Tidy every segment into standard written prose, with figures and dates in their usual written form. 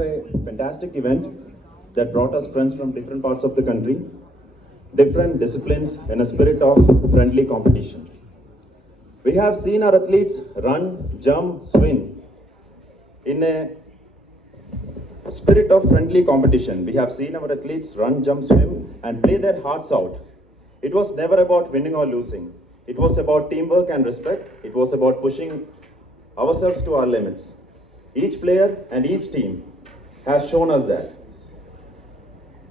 A fantastic event that brought us friends from different parts of the country, different disciplines, in a spirit of friendly competition. We have seen our athletes run, jump, swim in a spirit of friendly competition. We have seen our athletes run, jump, swim, and play their hearts out. It was never about winning or losing. It was about teamwork and respect. It was about pushing ourselves to our limits. Each player and each team has shown us that.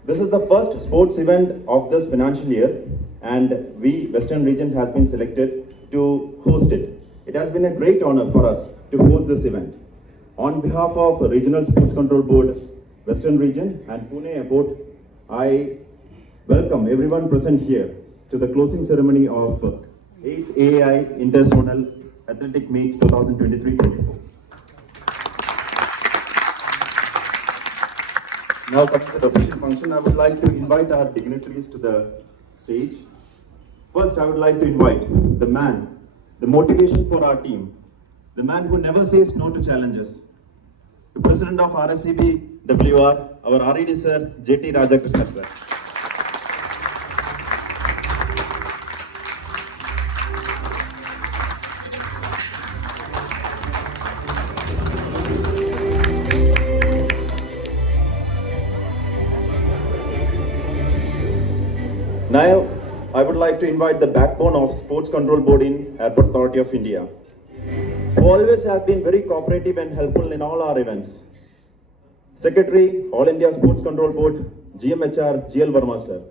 This is the first sports event of this financial year, and we, Western Region, has been selected to host it. It has been a great honor for us to host this event. On behalf of Regional Sports Control Board, Western Region and Pune Airport, I welcome everyone present here to the closing ceremony of 8th AAI Interzonal Athletic Meet 2023-24. Now, coming to the official function, I would like to invite our dignitaries to the stage. First, I would like to invite the man, the motivation for our team, the man who never says no to challenges, the president of RSCB WR, our RED sir, JT Rajakrishna sir. Now, I would like to invite the backbone of Sports Control Board in Airport Authority of India, who always have been very cooperative and helpful in all our events. Secretary, All India Sports Control Board, GMHR, GL Verma sir.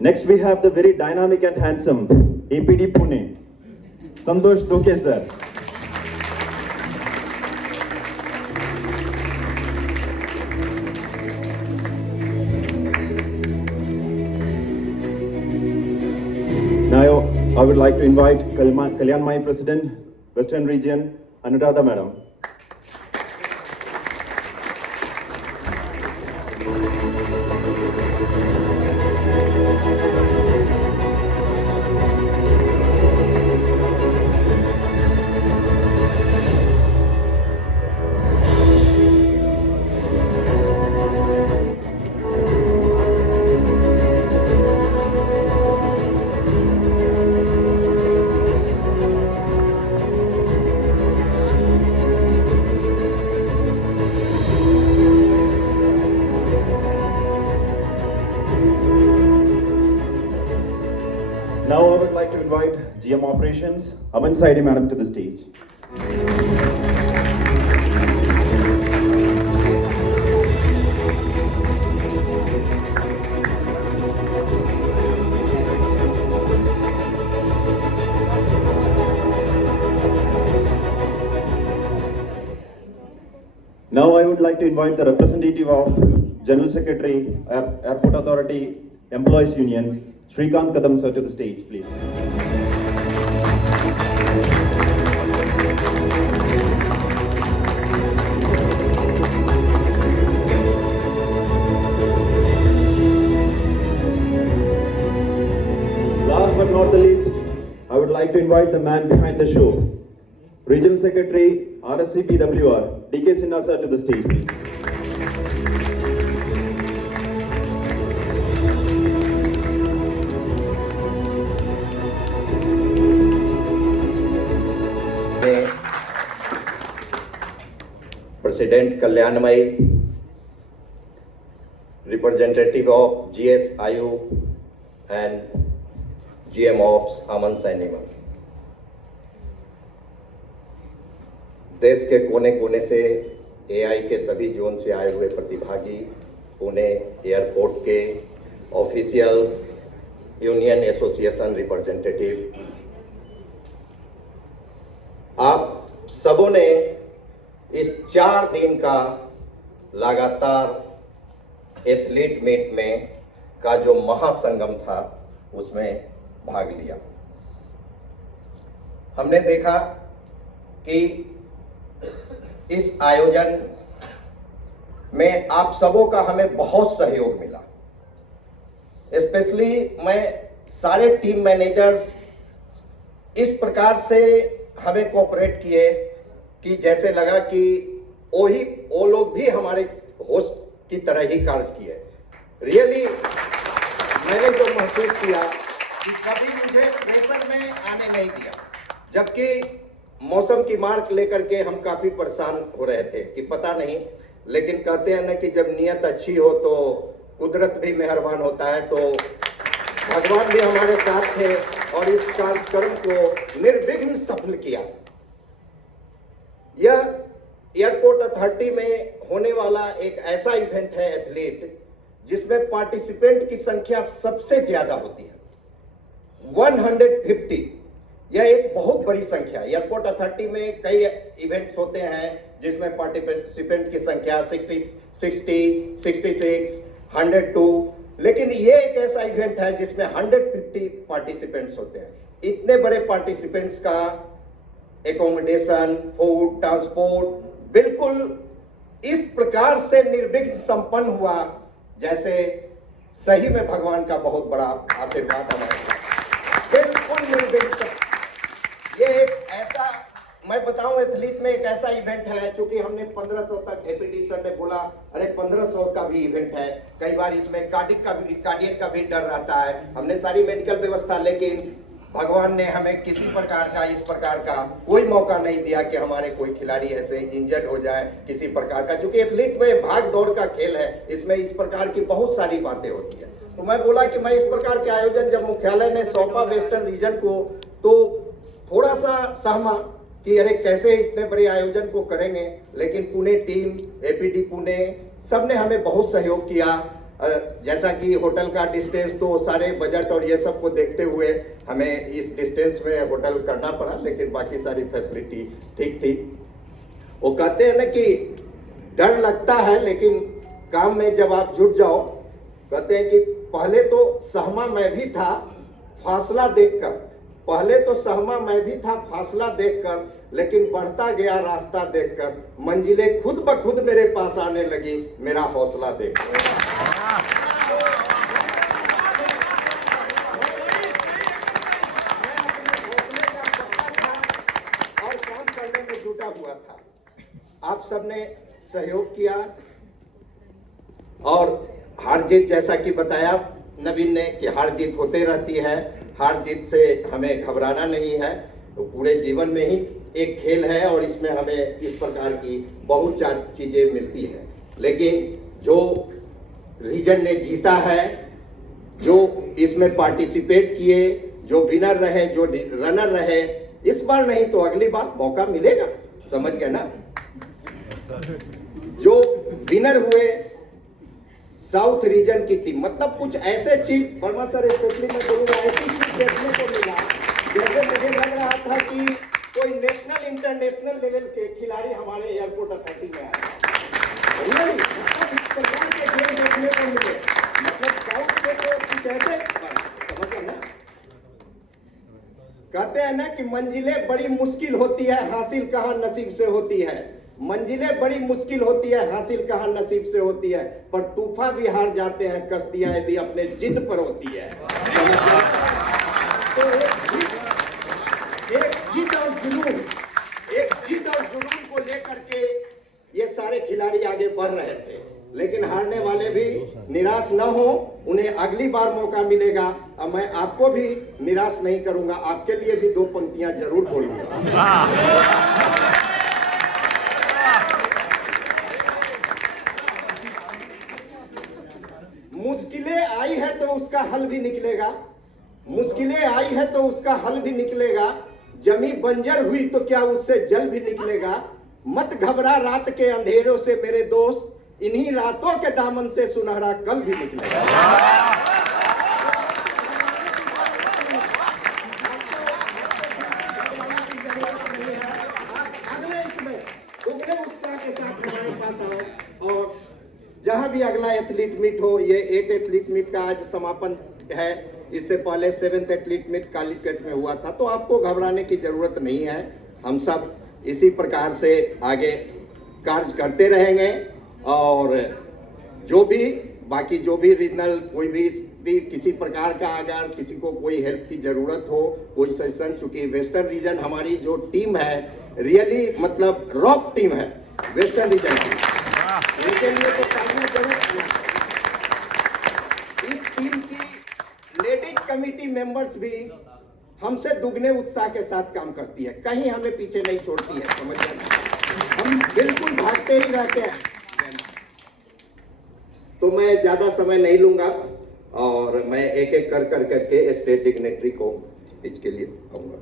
Next, we have the very dynamic and handsome APD Pune, Santosh Doke sir. Now, I would like to invite Kalyan Mai President, Western Region, Anuradha Madam. Now I would like to invite GM Operations, Aman Saidi Madam to the stage. Now I would like to invite the representative of General Secretary, Airport Authority Employees Union, Shrikant Kadam sir, to the stage, please. Last but not the least, I would like to invite the man behind the show, Regional Secretary, RSCPWR, DK Sinha sir, to the stage, please. President Kalyanmai, representative of GSIU and GM Ops Aman Saini Madam. देश के कोने कोने से AI के सभी zone से आए हुए प्रतिभागी, पुणे एयरपोर्ट के ऑफिशियल्स, यूनियन एसोसिएशन रिप्रेजेंटेटिव, आप सबों ने इस 4 दिन का लगातार एथलीट मीट में का जो महासंगम था उसमें भाग लिया। हमने देखा कि इस आयोजन में आप सबों का हमें बहुत सहयोग मिला। स्पेशली मैं सारे टीम मैनेजर्स इस प्रकार से हमें कोऑपरेट किए कि जैसे लगा कि वो लोग भी हमारे होस्ट की तरह ही कार्य किए। रियली मैंने जो महसूस किया कि कभी मुझे प्रेशर में आने नहीं दिया, जबकि मौसम की मार्क लेकर के हम काफी परेशान हो रहे थे कि पता नहीं, लेकिन कहते हैं ना कि जब नियत अच्छी हो तो कुदरत भी मेहरबान होता है, तो भगवान भी हमारे साथ थे और इस कार्यक्रम को निर्विघ्न सफल किया। यह एयरपोर्ट अथॉरिटी में होने वाला एक ऐसा इवेंट है एथलीट जिसमें पार्टिसिपेंट की संख्या सबसे ज्यादा होती है, 150। यह एक बहुत बड़ी संख्या। एयरपोर्ट अथॉरिटी में कई इवेंट्स होते हैं जिसमें पार्टिसिपेंट की संख्या 60, 66, 102, लेकिन ये एक ऐसा इवेंट है जिसमें 150 पार्टिसिपेंट्स होते हैं। इतने बड़े पार्टिसिपेंट्स का एकोमोडेशन, फूड, ट्रांसपोर्ट बिल्कुल इस प्रकार से निर्विघ्न संपन्न हुआ जैसे सही में भगवान का बहुत बड़ा आशीर्वाद हमारे साथ। बिल्कुल निर्विघ्न। ये एक ऐसा, मैं बताऊं, एथलीट में एक ऐसा इवेंट है, चूंकि हमने 1500 तक, एपीटी सर ने बोला अरे 1500 का भी इवेंट है, कई बार इसमें कार्डियक का भी डर रहता है। हमने सारी मेडिकल व्यवस्था, लेकिन भगवान ने हमें किसी प्रकार का, इस प्रकार का कोई मौका नहीं दिया कि हमारे कोई खिलाड़ी ऐसे इंजर्ड हो जाए किसी प्रकार का। चूंकि एथलीट में भाग दौड़ का खेल है, इसमें इस प्रकार की बहुत सारी बातें होती है। तो मैं बोला कि मैं इस प्रकार के आयोजन जब मुख्यालय ने सौंपा वेस्टर्न रीजन को, तो थोड़ा सा सहमा कि अरे कैसे इतने बड़े आयोजन को करेंगे, लेकिन पुणे टीम, एपीडी पुणे, सबने हमें बहुत सहयोग किया। जैसा कि होटल का डिस्टेंस, तो सारे बजट और ये सब को देखते हुए हमें इस डिस्टेंस में होटल करना पड़ा, लेकिन बाकी सारी फैसिलिटी ठीक थी। वो कहते हैं ना कि डर लगता है, लेकिन काम में जब आप जुट जाओ, कहते हैं कि पहले तो सहमा मैं भी था फासला देखकर, लेकिन बढ़ता गया रास्ता देखकर, मंजिलें खुद ब खुद मेरे पास आने लगी मेरा हौसला देखकर। और काम करने में जुटा हुआ था। आप सबने सहयोग किया और हार जीत, जैसा कि बताया नवीन ने कि हार जीत होते रहती है, हार जीत से हमें घबराना नहीं है। तो पूरे जीवन में ही एक खेल है और इसमें हमें इस प्रकार की बहुत चीजें मिलती हैं, लेकिन जो रीजन ने जीता है, जो इसमें पार्टिसिपेट किए, जो विनर रहे, जो रनर रहे, इस बार नहीं तो अगली बार मौका मिलेगा, समझ गए ना। जो विनर हुए साउथ रीजन की टीम, मतलब कुछ ऐसे चीज वर्मा सर स्पेशली मैं बोलूंगा, ऐसी चीज देखने को मिला जैसे मुझे लग रहा था कि कोई नेशनल इंटरनेशनल लेवल के खिलाड़ी हमारे एयरपोर्ट अथॉरिटी में आए। इस प्रकार के खेल देखने को मिले, मतलब साउथ के तो कुछ ऐसे, समझे ना। कहते हैं ना कि मंजिलें बड़ी मुश्किल होती है, हासिल कहाँ नसीब से होती है। मंजिलें बड़ी मुश्किल होती है, हासिल कहाँ नसीब से होती है, पर तूफान भी हार जाते हैं कश्तियां यदि अपने जिद पर होती है। तो एक जिद और जुनून को लेकर के ये सारे खिलाड़ी आगे बढ़ रहे थे, लेकिन हारने वाले भी निराश न हो, उन्हें अगली बार मौका मिलेगा। अब मैं आपको भी निराश नहीं करूंगा, आपके लिए भी दो पंक्तियां जरूर बोलूंगा। मुश्किलें आई है तो उसका हल भी निकलेगा, मुश्किलें आई है तो उसका हल भी निकलेगा। जमी बंजर हुई तो क्या उससे जल भी निकलेगा। मत घबरा रात के अंधेरों से मेरे दोस्त, इन्हीं रातों के दामन से सुनहरा कल भी निकलेगा। अगले इसमें दुगने उत्साह के साथ हमारे पास आओ और जहां भी अगला एथलीट मीट हो, ये 8 एथलीट मीट का आज समापन है। इससे पहले 7th एथलीट मीट कालीकट में हुआ था, तो आपको घबराने की जरूरत नहीं है। हम सब इसी प्रकार से आगे कार्य करते रहेंगे और जो भी बाकी जो भी रीजनल कोई भी किसी प्रकार का अगर किसी को कोई हेल्प की जरूरत हो, कोई सजेशन, चूंकि वेस्टर्न रीजन हमारी जो टीम है रियली मतलब रॉक टीम है वेस्टर्न रीजन की, इसके लिए तो तालियां जरूर करना। इस टीम की लेडीज कमेटी मेंबर्स भी हमसे दुगने उत्साह के साथ काम करती है, कहीं हमें पीछे नहीं छोड़ती है, समझ गए, हम बिल्कुल भागते ही रहते हैं। तो मैं ज्यादा समय नहीं लूंगा और मैं एक एक कर करके स्टेट डिग्नेटरी को स्पीच के लिए कहूंगा।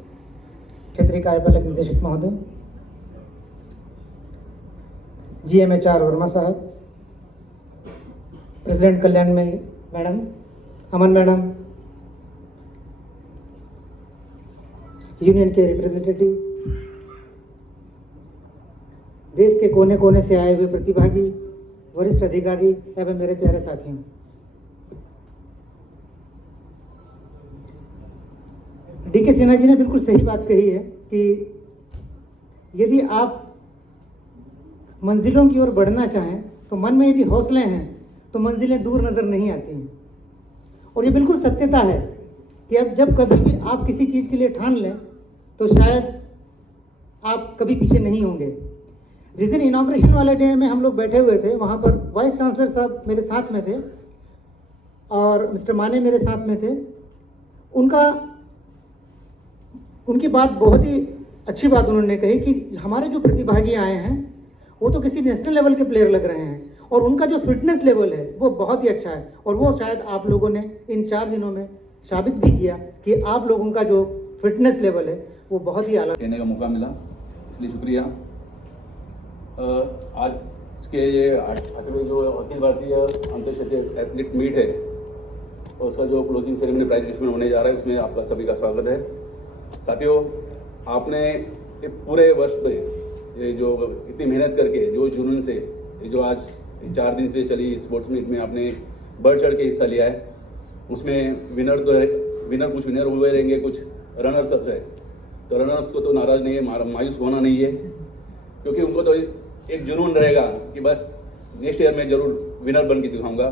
क्षेत्रीय कार्यपालक निदेशक महोदय, GMHR वर्मा साहब, प्रेसिडेंट कल्याण मैडम, अमन मैडम, यूनियन के रिप्रेजेंटेटिव, देश के कोने कोने से आए हुए प्रतिभागी, वरिष्ठ अधिकारी एवं मेरे प्यारे साथियों, DK सिन्हा जी ने बिल्कुल सही बात कही है कि यदि आप मंजिलों की ओर बढ़ना चाहें तो मन में यदि हौसले हैं तो मंजिलें दूर नजर नहीं आती हैं। और ये बिल्कुल सत्यता है कि अब जब कभी भी आप किसी चीज़ के लिए ठान लें तो शायद आप कभी पीछे नहीं होंगे। जिस दिन इनॉग्रेशन वाले डे में हम लोग बैठे हुए थे, वहाँ पर वाइस चांसलर साहब मेरे साथ में थे और मिस्टर माने मेरे साथ में थे। उनकी बात बहुत ही अच्छी बात उन्होंने कही कि हमारे जो प्रतिभागी आए हैं वो तो किसी नेशनल लेवल के प्लेयर लग रहे हैं और उनका जो फिटनेस लेवल है वो बहुत ही अच्छा है और वो शायद आप लोगों ने इन 4 दिनों में साबित भी किया कि आप लोगों का जो फिटनेस लेवल है वो बहुत ही अलग। कहने का मौका मिला, इसलिए शुक्रिया। आज के ये 8वें जो अखिल भारतीय अंतर्राष्ट्रीय एथलीट मीट है और उसका जो क्लोजिंग सेरेमनी प्राइज डिस्ट्रीब्यूशन होने जा रहा है उसमें आपका सभी का स्वागत है। साथियों, आपने पूरे वर्ष में ये जो इतनी मेहनत करके जो जुनून से ये जो आज 4 दिन से चली स्पोर्ट्स मीट में आपने बढ़ चढ़ के हिस्सा लिया है, उसमें विनर कुछ विनर हुए रहेंगे, कुछ रनर्स अप है। तो रनर्स को तो नाराज़ नहीं है, मायूस होना नहीं है, क्योंकि उनको तो एक जुनून रहेगा कि बस नेक्स्ट ईयर में ज़रूर विनर बन के दिखाऊंगा।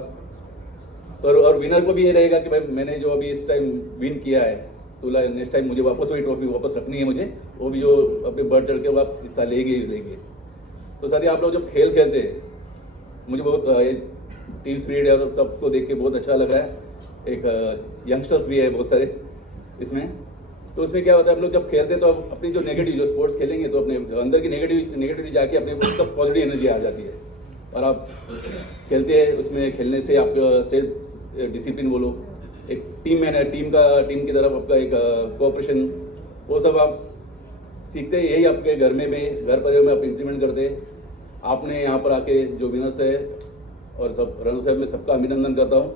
तो और विनर को भी ये रहेगा कि भाई मैंने जो अभी इस टाइम विन किया है तो नेक्स्ट टाइम मुझे वापस वही ट्रॉफी वापस रखनी है, मुझे वो भी जो अपने बढ़ चढ़ के वो आप हिस्सा लेंगे। तो साथ ही आप लोग जब खेल खेलते हैं मुझे बहुत टीम स्पिरिट है और सबको देख के बहुत अच्छा लगा है। एक यंगस्टर्स भी है बहुत सारे इसमें। तो उसमें क्या होता है, हम लोग जब खेलते हैं तो अपनी जो नेगेटिव जो स्पोर्ट्स खेलेंगे तो अपने अंदर की नेगेटिव जाके अपने सब पॉजिटिव एनर्जी आ जाती है और आप खेलते हैं। उसमें खेलने से आपका सेल्फ डिसिप्लिन बोलो, एक टीम की तरफ आपका एक कोऑपरेशन, वो सब आप सीखते हैं। यही आपके घर परिवार में आप इम्प्लीमेंट करते हैं। आपने यहाँ पर आके जो विनर्स है और सब रनर्स है, मैं सबका अभिनंदन करता हूँ,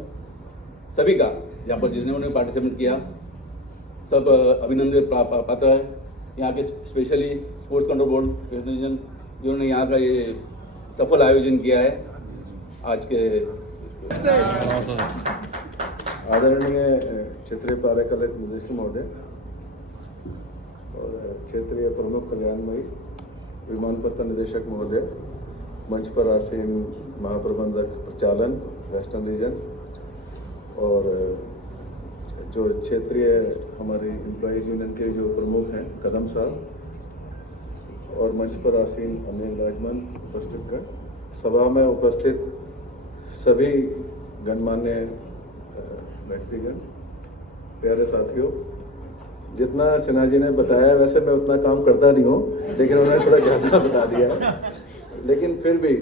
सभी का यहाँ पर जिन्होंने पार्टिसिपेट किया सब अभिनंदन पाता है। यहाँ के स्पेशली स्पोर्ट्स कंट्रोल बोर्ड जिन्होंने यहाँ का ये सफल आयोजन किया है आज के। आदरणीय क्षेत्रीय कार्यपालक निदेशक महोदय और क्षेत्रीय प्रमुख कल्याणमयी विमानपत्तन निदेशक महोदय, मंच पर आसीन महाप्रबंधक प्रचालन वेस्टर्न रीजन और जो क्षेत्रीय हमारी एम्प्लॉइज यूनियन के जो प्रमुख हैं कदम साहब और मंच पर आसीन अन्य राजमन उपस्थितगण, सभा में उपस्थित सभी गणमान्य व्यक्तिगण, प्यारे साथियों, जितना सिन्हा जी ने बताया वैसे मैं उतना काम करता नहीं हूँ, लेकिन उन्होंने थोड़ा ज़्यादा बता दिया है। लेकिन फिर भी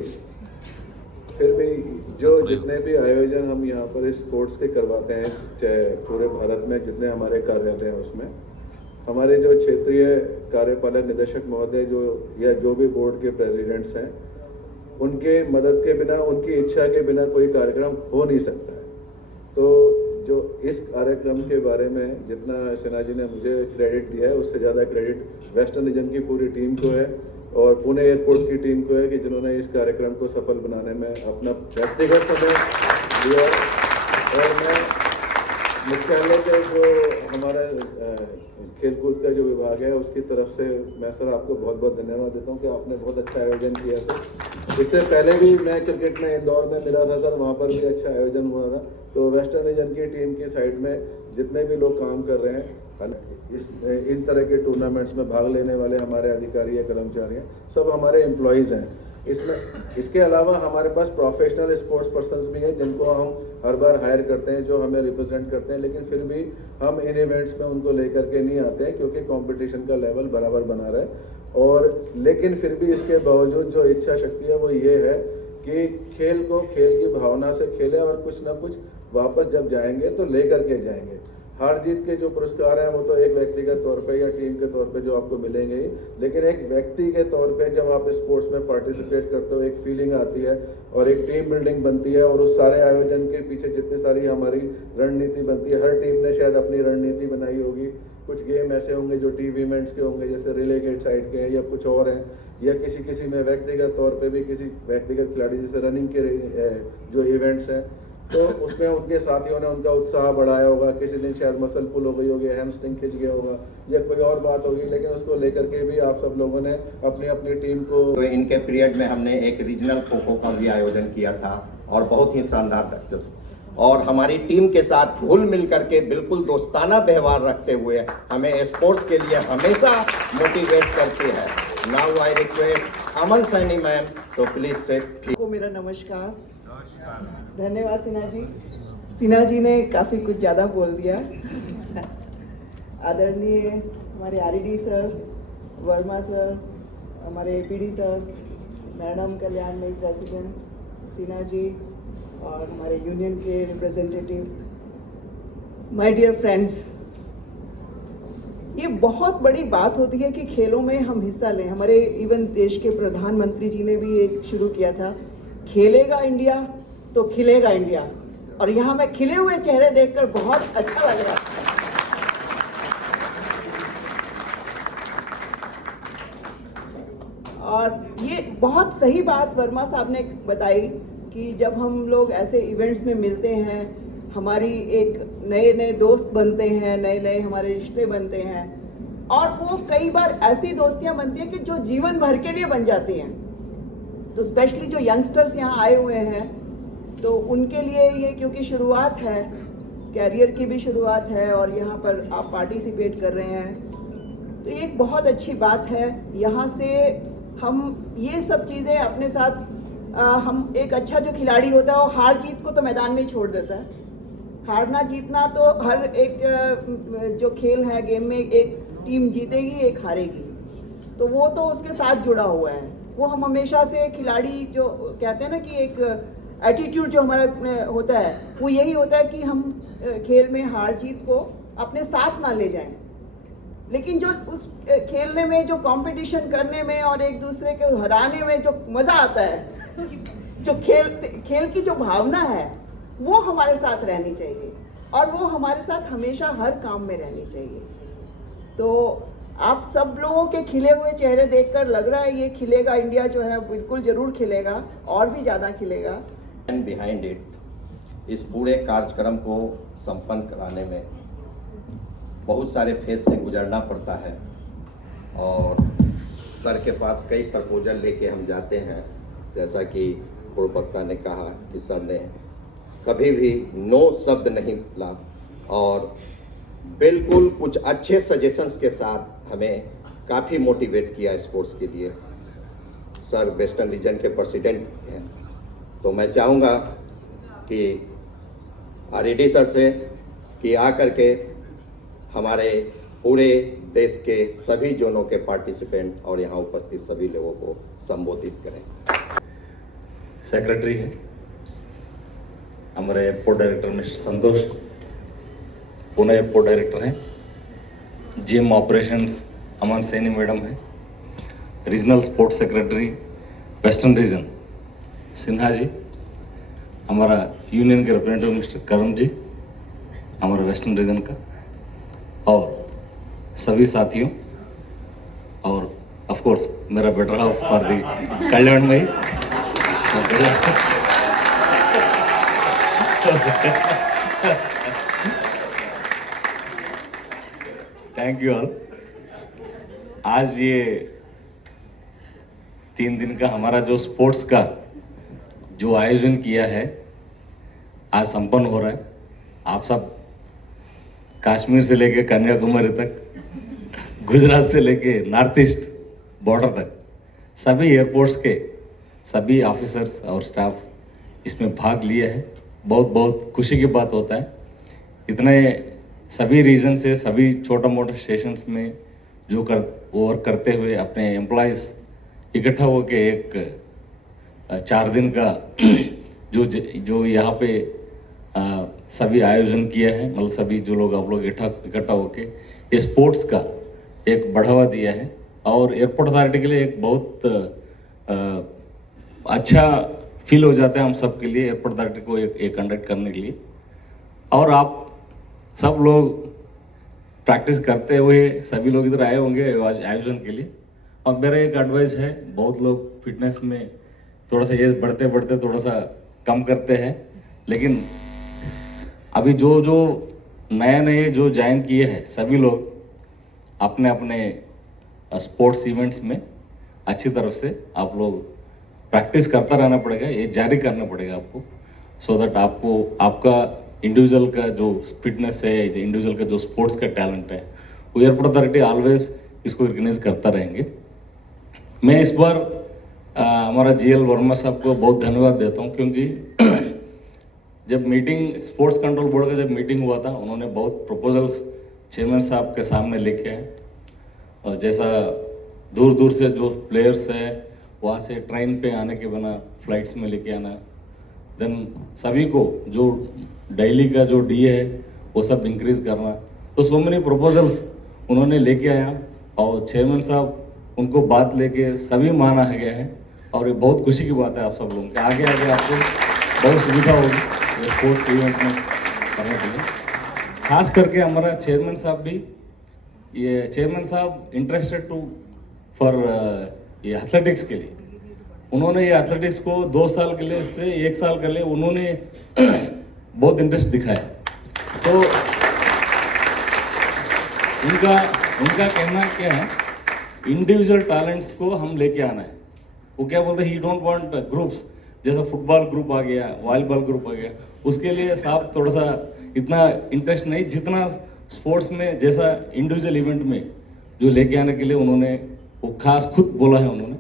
जो जितने भी आयोजन हम यहाँ पर इस स्पोर्ट्स के करवाते हैं, चाहे पूरे भारत में जितने हमारे कार्यालय हैं उसमें हमारे जो क्षेत्रीय कार्यपालक निदेशक महोदय जो भी बोर्ड के प्रेसिडेंट्स हैं, उनके मदद के बिना, उनकी इच्छा के बिना कोई कार्यक्रम हो नहीं सकता है। तो जो इस कार्यक्रम के बारे में जितना सिन्हा जी ने मुझे क्रेडिट दिया है, उससे ज़्यादा क्रेडिट वेस्टर्न रीजन की पूरी टीम को है और पुणे एयरपोर्ट की टीम को है कि जिन्होंने इस कार्यक्रम को सफल बनाने में अपना व्यक्तिगत समय दिया। और मैं मुख्यालय के जो हमारा खेलकूद का जो विभाग है उसकी तरफ से मैं सर आपको बहुत बहुत धन्यवाद देता हूँ कि आपने बहुत अच्छा आयोजन किया सर। इससे पहले भी मैं क्रिकेट में इंदौर में मिला था सर, वहाँ पर भी अच्छा आयोजन हुआ था। तो वेस्टर्न रीजन की टीम की साइड में जितने भी लोग काम कर रहे हैं इन तरह के टूर्नामेंट्स में भाग लेने वाले हमारे अधिकारी या कर्मचारी हैं, सब हमारे एम्प्लॉयज़ हैं। इसके अलावा हमारे पास प्रोफेशनल स्पोर्ट्स पर्सन्स भी हैं जिनको हम हर बार हायर करते हैं, जो हमें रिप्रेजेंट करते हैं, लेकिन फिर भी हम इन इवेंट्स में उनको लेकर के नहीं आते हैं क्योंकि कंपटीशन का लेवल बराबर बना रहे। और लेकिन फिर भी इसके बावजूद जो इच्छा शक्ति है वो ये है कि खेल को खेल की भावना से खेलें और कुछ ना कुछ वापस जब जाएंगे तो लेकर के जाएंगे। हार जीत के जो पुरस्कार हैं वो तो एक व्यक्तिगत तौर पे या टीम के तौर पे जो आपको मिलेंगे ही, लेकिन एक व्यक्ति के तौर पे जब आप स्पोर्ट्स में पार्टिसिपेट करते हो एक फीलिंग आती है और एक टीम बिल्डिंग बनती है। और उस सारे आयोजन के पीछे जितनी सारी हमारी रणनीति बनती है, हर टीम ने शायद अपनी रणनीति बनाई होगी। कुछ गेम ऐसे होंगे जो टीम इवेंट्स के होंगे, जैसे रिलेगेट साइड के हैं या कुछ और हैं, या किसी में व्यक्तिगत तौर पे भी किसी व्यक्तिगत खिलाड़ी जैसे रनिंग के जो इवेंट्स हैं तो उसमें उनके साथियों ने उनका उत्साह बढ़ाया होगा। किसी दिन शायद मसल पुल हो गई होगी, हैमस्ट्रिंग खिंच गया होगा या कोई और बात होगी, लेकिन उसको लेकर के भी आप सब लोगों ने अपनी अपनी टीम को। तो इनके पीरियड में हमने एक रीजनल खो-खो का भी आयोजन किया था और बहुत ही शानदार सक्सेस, और हमारी टीम के साथ घुल मिल करके बिल्कुल दोस्ताना व्यवहार रखते हुए हमें स्पोर्ट्स के लिए हमेशा मोटिवेट करती है। Now I request Aman Saini ma'am तो प्लीज सेट। को मेरा नमस्कार, धन्यवाद सिन्हा जी। सिन्हा जी ने काफ़ी कुछ ज़्यादा बोल दिया। आदरणीय हमारे आरईडी सर, वर्मा सर, हमारे APD sir, madam Kalyanmayi president, Sinha ji और हमारे यूनियन के रिप्रेजेंटेटिव, माय डियर फ्रेंड्स, ये बहुत बड़ी बात होती है कि खेलों में हम हिस्सा लें। हमारे इवन देश के प्रधानमंत्री जी ने भी एक शुरू किया था, खेलेगा इंडिया तो खिलेगा इंडिया, और यहाँ मैं खिले हुए चेहरे देखकर बहुत अच्छा लग रहा है। और ये बहुत सही बात वर्मा साहब ने बताई कि जब हम लोग ऐसे इवेंट्स में मिलते हैं, हमारी एक नए नए दोस्त बनते हैं, नए नए हमारे रिश्ते बनते हैं, और वो कई बार ऐसी दोस्तियां बनती हैं कि जो जीवन भर के लिए बन जाती हैं। तो स्पेशली जो यंगस्टर्स यहाँ आए हुए हैं तो उनके लिए ये क्योंकि शुरुआत है, कैरियर की भी शुरुआत है, और यहाँ पर आप पार्टिसिपेट कर रहे हैं तो ये एक बहुत अच्छी बात है। यहाँ से हम ये सब चीज़ें अपने साथ हम एक अच्छा जो खिलाड़ी होता है वो हार जीत को तो मैदान में ही छोड़ देता है। हारना जीतना तो हर एक जो खेल है, गेम में एक टीम जीतेगी एक हारेगी, तो वो तो उसके साथ जुड़ा हुआ है। वो हम हमेशा से खिलाड़ी जो कहते हैं ना कि एक एटीट्यूड जो हमारा होता है वो यही होता है कि हम खेल में हार जीत को अपने साथ ना ले जाएं, लेकिन जो उस खेलने में, जो कंपटीशन करने में और एक दूसरे को हराने में जो मज़ा आता है, जो खेल की जो भावना है वो हमारे साथ रहनी चाहिए, और वो हमारे साथ हमेशा हर काम में रहनी चाहिए। तो आप सब लोगों के खिले हुए चेहरे देखकर लग रहा है ये खिलेगा इंडिया जो है बिल्कुल ज़रूर खिलेगा, और भी ज़्यादा खिलेगा। बिहाइंड इट, इस पूरे कार्यक्रम को संपन्न कराने में बहुत सारे फेज से गुजरना पड़ता है, और सर के पास कई प्रपोजल लेके हम जाते हैं। जैसा कि पूर्व वक्ता ने कहा कि सर ने कभी भी नो शब्द नहीं बोला, और बिल्कुल कुछ अच्छे सजेशंस के साथ हमें काफ़ी मोटिवेट किया स्पोर्ट्स के लिए। सर वेस्टर्न रीजन के प्रेसिडेंट हैं, तो मैं चाहूँगा कि आरईडी सर से कि आकर के हमारे पूरे देश के सभी जोनों के पार्टिसिपेंट और यहाँ उपस्थित सभी लोगों को संबोधित करें। सेक्रेटरी है हमारे airport director mister Santosh, Pune airport director हैं, GM operations Aman Saini madam है, regional sports secretary western region Sinha ji, हमारा यूनियन के रिप्रेजेंटेटिव मिस्टर कदम जी हमारे वेस्टर्न रीजन का, और सभी साथियों, और ऑफ कोर्स मेरा better half for the Kalyanmayi. Thank you all. आज ये 3 दिन का हमारा जो स्पोर्ट्स का जो आयोजन किया है आज संपन्न हो रहा है। आप सब कश्मीर से लेके कन्याकुमारी तक, गुजरात से लेके नॉर्थ ईस्ट बॉर्डर तक सभी एयरपोर्ट्स के सभी ऑफिसर्स और स्टाफ इसमें भाग लिए हैं। बहुत बहुत खुशी की बात होता है। इतने सभी रीजन से सभी छोटा मोटा स्टेशंस में जो वर्क करते हुए अपने एम्प्लॉयज़ इकट्ठा होकर एक 4 दिन का जो यहाँ पे सभी आयोजन किया है, मतलब सभी जो लोग आप लोग इकट्ठा होके ये स्पोर्ट्स का एक बढ़ावा दिया है और एयरपोर्ट अथॉरिटी के लिए एक बहुत अच्छा फील हो जाता है हम सब के लिए, एयरपोर्ट अथॉरिटी को एक कंडक्ट करने के लिए। और आप सब लोग प्रैक्टिस करते हुए सभी लोग इधर आए होंगे आयोजन के लिए। और मेरा एक एडवाइस है, बहुत लोग फिटनेस में थोड़ा सा एज बढ़ते बढ़ते थोड़ा सा कम करते हैं, लेकिन अभी जो नए जो ज्वाइन किए हैं सभी लोग अपने अपने स्पोर्ट्स इवेंट्स में अच्छी तरह से आप लोग प्रैक्टिस करता रहना पड़ेगा, ये जारी करना पड़ेगा आपको, सो दैट आपको आपका इंडिविजुअल का जो फिटनेस है, इंडिविजुअल का जो स्पोर्ट्स का टैलेंट है, वो एयरपोर्ट अथॉरिटी ऑलवेज इसको रिकग्नाइज करता रहेंगे। मैं इस बार हमारा जीएल वर्मा साहब को बहुत धन्यवाद देता हूँ, क्योंकि जब मीटिंग स्पोर्ट्स कंट्रोल बोर्ड का जब मीटिंग हुआ था, उन्होंने बहुत प्रपोजल्स चेयरमैन साहब के सामने लिखे हैं। और जैसा दूर दूर से जो प्लेयर्स है वहाँ से ट्रेन पे आने के बिना फ्लाइट्स में लेके आना, देन सभी को जो डेली का जो डी है वो सब इंक्रीज करना, तो सो मेनी प्रपोजल्स उन्होंने लेके आया और चेयरमैन साहब उनको बात लेके सभी माना है गया है। और ये बहुत खुशी की बात है आप सब लोगों के आगे आपको बहुत सुविधा होगी स्पोर्ट्स इवेंट में करने के लिए। खास करके हमारा चेयरमैन साहब भी, ये चेयरमैन साहब इंटरेस्टेड फॉर ये एथलेटिक्स के लिए, उन्होंने ये एथलेटिक्स को 2 साल के लिए से 1 साल के लिए उन्होंने बहुत इंटरेस्ट दिखाया। तो उनका कहना क्या है, इंडिविजुअल टैलेंट्स को हम लेके आना है। वो क्या बोलते हैं, ही डोंट वांट ग्रुप्स, जैसा फुटबॉल ग्रुप आ गया, वॉलीबॉल ग्रुप आ गया, उसके लिए साहब थोड़ा सा इतना इंटरेस्ट नहीं, जितना स्पोर्ट्स में जैसा इंडिविजुअल इवेंट में जो लेके आने के लिए उन्होंने वो खास खुद बोला है उन्होंने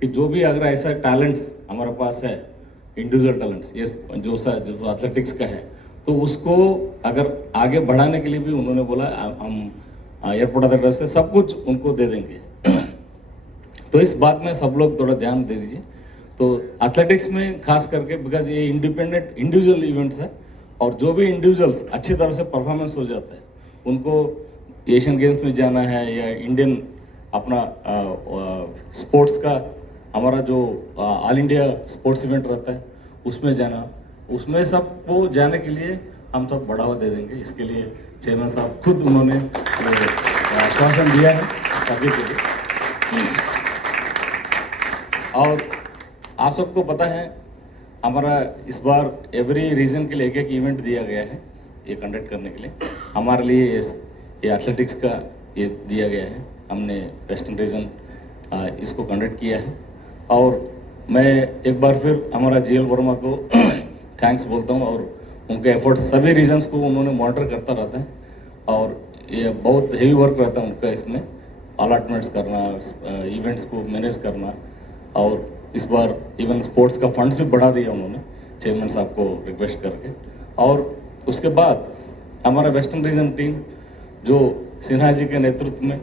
कि जो भी अगर ऐसा टैलेंट्स हमारे पास है, इंडिविजुअल टैलेंट्स ये जो एथलेटिक्स का है, तो उसको अगर आगे बढ़ाने के लिए भी उन्होंने बोला हम एयरपोर्ट अथॉरिटी से सब कुछ उनको दे देंगे। तो इस बात में सब लोग थोड़ा ध्यान दे दीजिए। तो एथलेटिक्स में खास करके बिकॉज ये इंडिपेंडेंट इंडिविजुअल इवेंट्स है, और जो भी इंडिविजुअल्स अच्छी तरह से परफॉर्मेंस हो जाता है, उनको एशियन गेम्स में जाना है या इंडियन अपना स्पोर्ट्स का हमारा जो ऑल इंडिया स्पोर्ट्स इवेंट रहता है उसमें जाना, उसमें सबको जाने के लिए हम सब बढ़ावा दे देंगे। इसके लिए चेयरमैन साहब खुद उन्होंने आश्वासन दिया है सभी के लिए। और आप सबको पता है हमारा इस बार एवरी रीजन के लिए एक इवेंट दिया गया है ये कंडक्ट करने के लिए। हमारे लिए ये एथलेटिक्स का ये दिया गया है, हमने वेस्टर्न रीजन इसको कंडक्ट किया है। और मैं एक बार फिर हमारा जीएल वर्मा को थैंक्स बोलता हूँ, और उनके एफर्ट्स सभी रीजन्स को उन्होंने मॉनिटर करता रहता है, और ये बहुत हेवी वर्क रहता है उनका इसमें, अलॉटमेंट्स करना, इवेंट्स को मैनेज करना। और इस बार इवन स्पोर्ट्स का फंड्स भी बढ़ा दिया उन्होंने चेयरमैन साहब को रिक्वेस्ट करके। और उसके बाद हमारा वेस्टर्न रीजन टीम जो सिन्हा जी के नेतृत्व में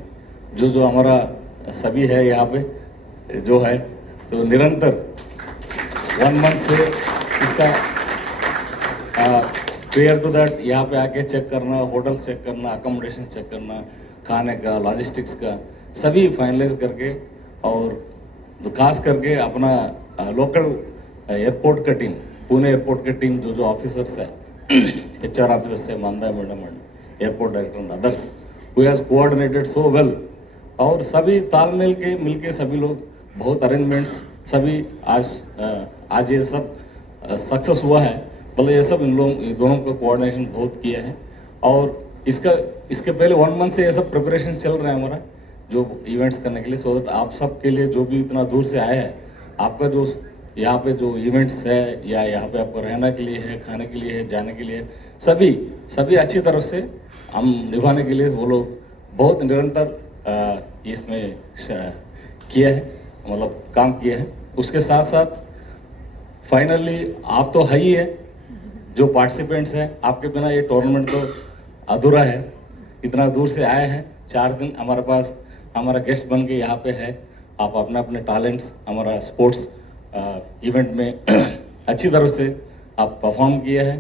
जो हमारा सभी है यहाँ पे जो है, तो निरंतर 1 मंथ से इसका प्रियर टू दैट यहाँ पे आके चेक करना, होटल्स चेक करना, अकोमोडेशन चेक करना, खाने का, लॉजिस्टिक्स का सभी फाइनलाइज करके, और तो खास करके अपना लोकल एयरपोर्ट का टीम, पुणे एयरपोर्ट की टीम जो ऑफिसर्स है, HR ऑफिसर्स है, Manda madam and airport director and others, who has coordinated so well, और सभी तालमेल के मिलके सभी लोग बहुत अरेंजमेंट्स सभी आज ये सब सक्सेस हुआ है। मतलब ये सब इन दोनों का कोऑर्डिनेशन बहुत किया है। और इसके पहले 1 मंथ से ये सब प्रिपरेशन चल रहा है हमारा जो इवेंट्स करने के लिए, सो दैट आप सब के लिए जो भी इतना दूर से आया है, आपका जो यहाँ पे जो इवेंट्स है या यहाँ पे आपको रहने के लिए है, खाने के लिए है, जाने के लिए, सभी अच्छी तरह से हम निभाने के लिए वो लोग बहुत निरंतर इसमें किया है, मतलब काम किया है। उसके साथ साथ फाइनली आप तो है ही है, जो पार्टिसिपेंट्स हैं, आपके बिना ये टूर्नामेंट तो अधूरा है। इतना दूर से आए हैं, 4 दिन हमारे पास हमारा गेस्ट बन के यहाँ पे है। आप अपने अपने टैलेंट्स हमारा स्पोर्ट्स इवेंट में अच्छी तरह से आप परफॉर्म किया है।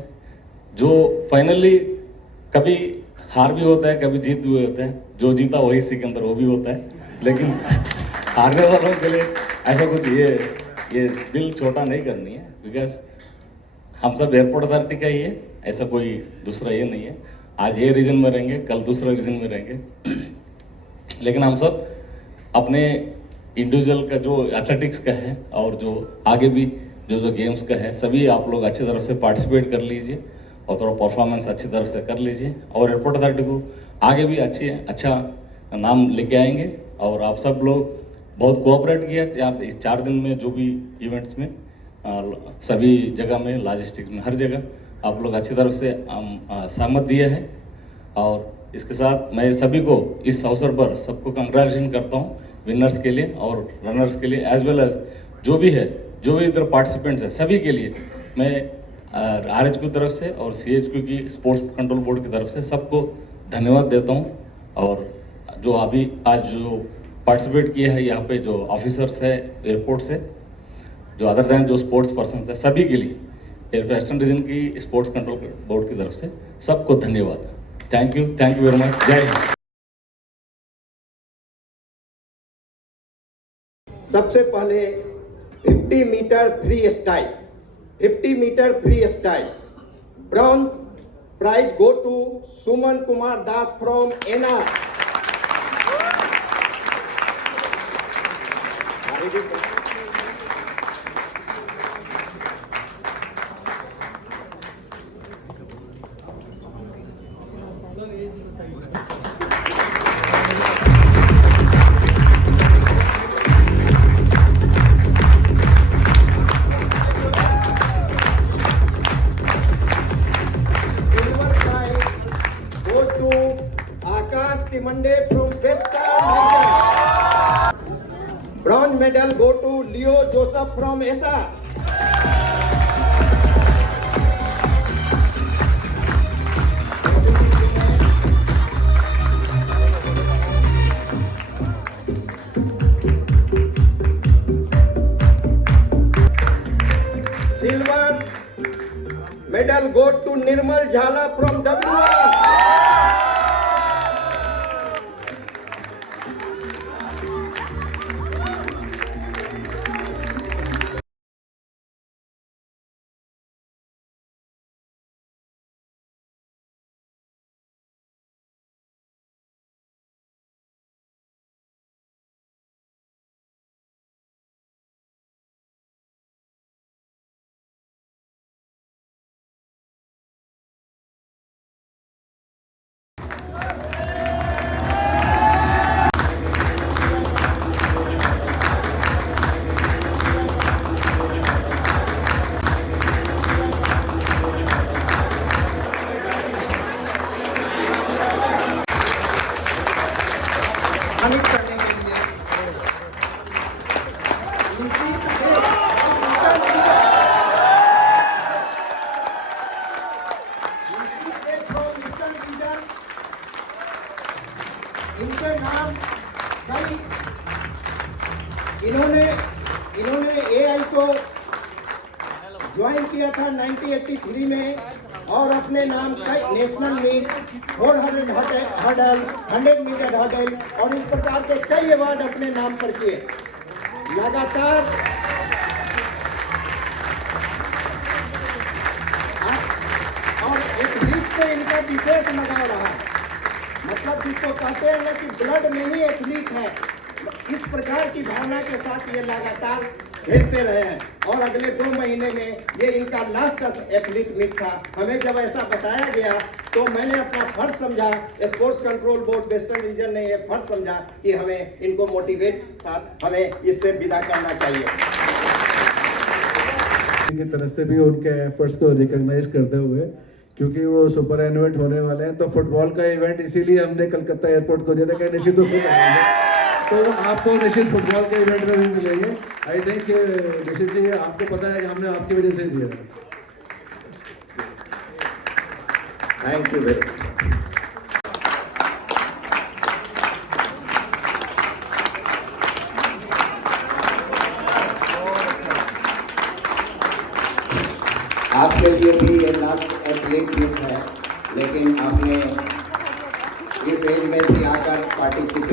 जो फाइनली कभी हार भी होता है, कभी जीत भी होता है, जो जीता वही सिकंदर वो भी होता है, लेकिन हारने वालों के लिए ऐसा कुछ ये दिल छोटा नहीं करनी है, बिकॉज हम सब एयरपोर्ट अथॉरिटी का ही है, ऐसा कोई दूसरा ये नहीं है। आज ये रीजन में रहेंगे, कल दूसरा रीजन में रहेंगे, लेकिन हम सब अपने इंडिविजुअल का जो एथलेटिक्स का है और जो आगे भी जो गेम्स का है, सभी आप लोग अच्छी तरह से पार्टिसिपेट कर लीजिए और थोड़ा परफॉर्मेंस अच्छी तरह से कर लीजिए और एयरपोर्ट अथॉरिटी को आगे भी अच्छा नाम लेके आएंगे। और आप सब लोग बहुत कोऑपरेट किया इस 4 दिन में, जो भी इवेंट्स में, सभी जगह में, लॉजिस्टिक्स में, हर जगह आप लोग अच्छी तरह से सहमत दिए हैं। और इसके साथ मैं सभी को इस अवसर पर सबको कंग्रेचुलेशन करता हूँ, विनर्स के लिए और रनर्स के लिए, एज वेल एज जो भी इधर पार्टिसिपेंट्स हैं, सभी के लिए मैं RH की तरफ से और CHQ की स्पोर्ट्स कंट्रोल बोर्ड की तरफ से सबको धन्यवाद देता हूँ। और जो अभी आज जो पार्टिसिपेट किया है यहाँ पे, जो ऑफिसर्स है एयरपोर्ट से, जो अदर दैन जो स्पोर्ट्स पर्सन है, सभी के लिए वेस्टर्न रीजन की स्पोर्ट्स कंट्रोल बोर्ड की तरफ से सबको धन्यवाद। Thank you very much. जय हिंद। सबसे पहले 50 metre free style bronze prize go to Suman Kumar Das from NR. Monday from Western region. Bronze medal go to Leo Joseph from SR. Silver medal go to Nirmal Jhala from WR. इनके नाम कई इन्होंने AI को join किया था 1983 में और अपने नाम कई national meet 400 hurdle 100 metre hurdle और इस प्रकार के कई अवार्ड अपने नाम पर किए। लगातार और एथलीट से इनका विशेष लगाव रहा, मतलब जिसको कहते हैं ना कि ब्लड में ही एथलीट है, इस प्रकार की भावना के साथ ये लगातार खेलते रहे हैं और अगले 2 महीने में ये इनका लास्ट एथलीट मीट था। हमें जब ऐसा बताया गया तो मैंने अपना फर्ज समझा, sports control board western region ने ये फर्ज समझा कि हमें इनको मोटिवेट साथ हमें इससे विदा करना चाहिए। की तरफ से भी उनके एफर्ट्स को रिकॉग्नाइज करते हुए, क्योंकि वो सुपर इवेंट होने वाले हैं, तो फुटबॉल का इवेंट इसीलिए हमने कलकत्ता एयरपोर्ट को दिया था कि निश्चित उसको कराएंगे, तो आपको निश्चित फुटबॉल के इवेंट में भी मिलेंगे। आई थिंक निश्चित जी आपको पता है कि हमने आपकी वजह से ही दिया। Thank you very much. आपके लिए भी ये लास्ट एथलीट मीट है, लेकिन आपने इस एज में भी आकर पार्टिसिपेट